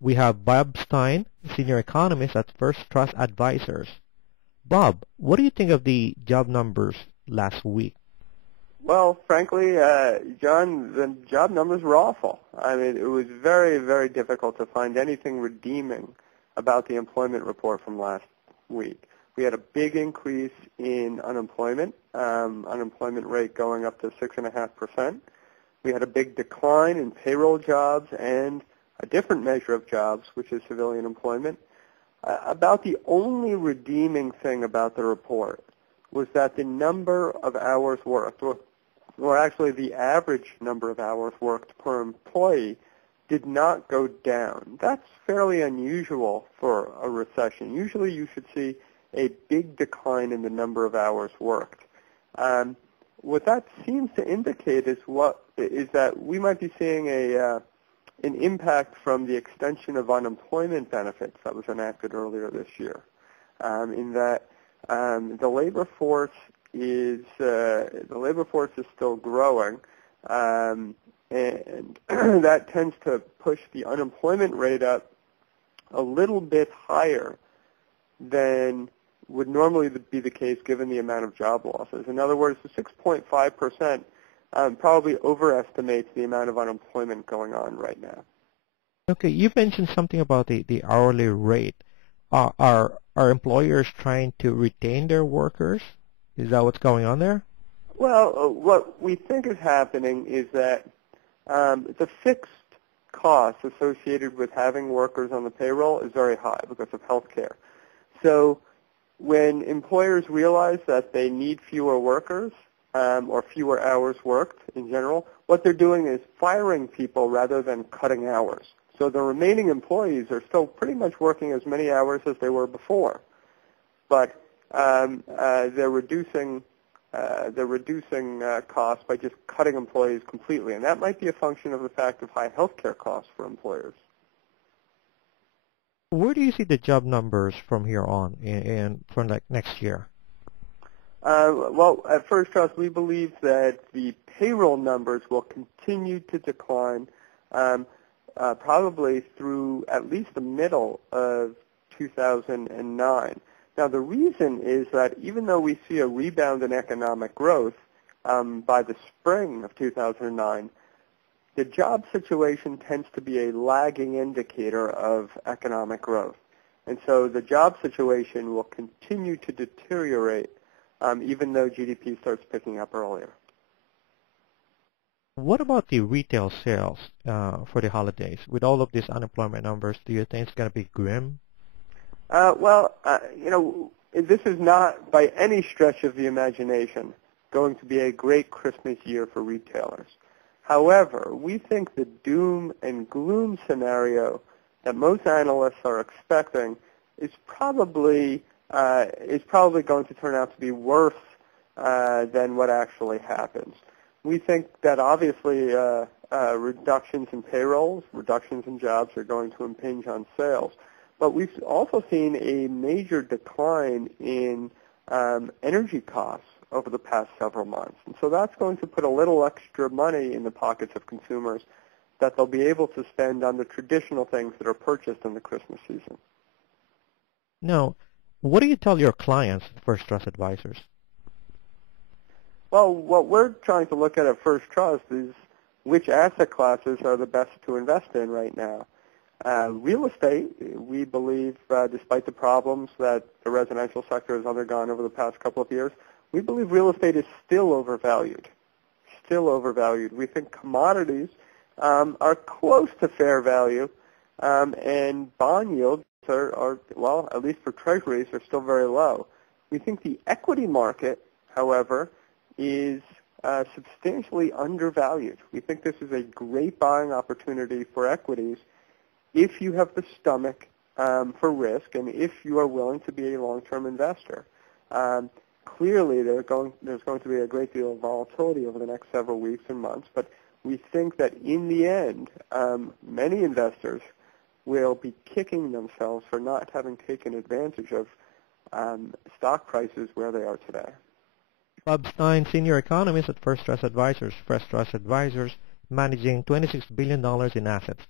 we have Bob Stein, Senior Economist at First Trust Advisors. Bob, what do you think of the job numbers last week? Well, frankly, John, the job numbers were awful. I mean, it was very, very difficult to find anything redeeming about the employment report from last week. We had a big increase in unemployment, unemployment rate going up to 6.5%. We had a big decline in payroll jobs and a different measure of jobs, which is civilian employment. About the only redeeming thing about the report was that the number of hours worked, or actually the average number of hours worked per employee, did not go down. That's fairly unusual for a recession. Usually you should see a big decline in the number of hours worked. What that seems to indicate is that we might be seeing an impact from the extension of unemployment benefits that was enacted earlier this year, in that the labor force is still growing, and that tends to push the unemployment rate up a little bit higher than would normally be the case given the amount of job losses. In other words, the 6.5% probably overestimates the amount of unemployment going on right now. Okay, you mentioned something about the hourly rate. Are employers trying to retain their workers? Is that what's going on there? Well, what we think is happening is that the fixed costs associated with having workers on the payroll is very high because of health care. So when employers realize that they need fewer workers or fewer hours worked in general, what they're doing is firing people rather than cutting hours. So the remaining employees are still pretty much working as many hours as they were before, but they're reducing costs by just cutting employees completely, and that might be a function of the fact of high health care costs for employers. Where do you see the job numbers from here on and for next year? Well, at First Trust, we believe that the payroll numbers will continue to decline probably through at least the middle of 2009. Now, the reason is that even though we see a rebound in economic growth by the spring of 2009, the job situation tends to be a lagging indicator of economic growth. And so the job situation will continue to deteriorate even though GDP starts picking up earlier. What about the retail sales for the holidays? With all of these unemployment numbers, do you think it's going to be grim? This is not by any stretch of the imagination going to be a great Christmas year for retailers. However, we think the doom and gloom scenario that most analysts are expecting is probably going to turn out to be worse than what actually happens. We think that obviously reductions in payrolls, reductions in jobs are going to impinge on sales. But we've also seen a major decline in energy costs over the past several months. And so that's going to put a little extra money in the pockets of consumers that they'll be able to spend on the traditional things that are purchased in the Christmas season. Now, what do you tell your clients, First Trust Advisors? Well, what we're trying to look at First Trust is which asset classes are the best to invest in right now. Real estate, we believe, despite the problems that the residential sector has undergone over the past couple of years, we believe real estate is still overvalued. Still overvalued. We think commodities are close to fair value, and bond yields are, well, at least for treasuries, are still very low. We think the equity market, however, is substantially undervalued. We think this is a great buying opportunity for equities if you have the stomach for risk and if you are willing to be a long-term investor. Clearly, there's going to be a great deal of volatility over the next several weeks and months, but we think that in the end, many investors will be kicking themselves for not having taken advantage of stock prices where they are today. Bob Stein, Senior Economist at First Trust Advisors. First Trust Advisors managing $26 billion in assets.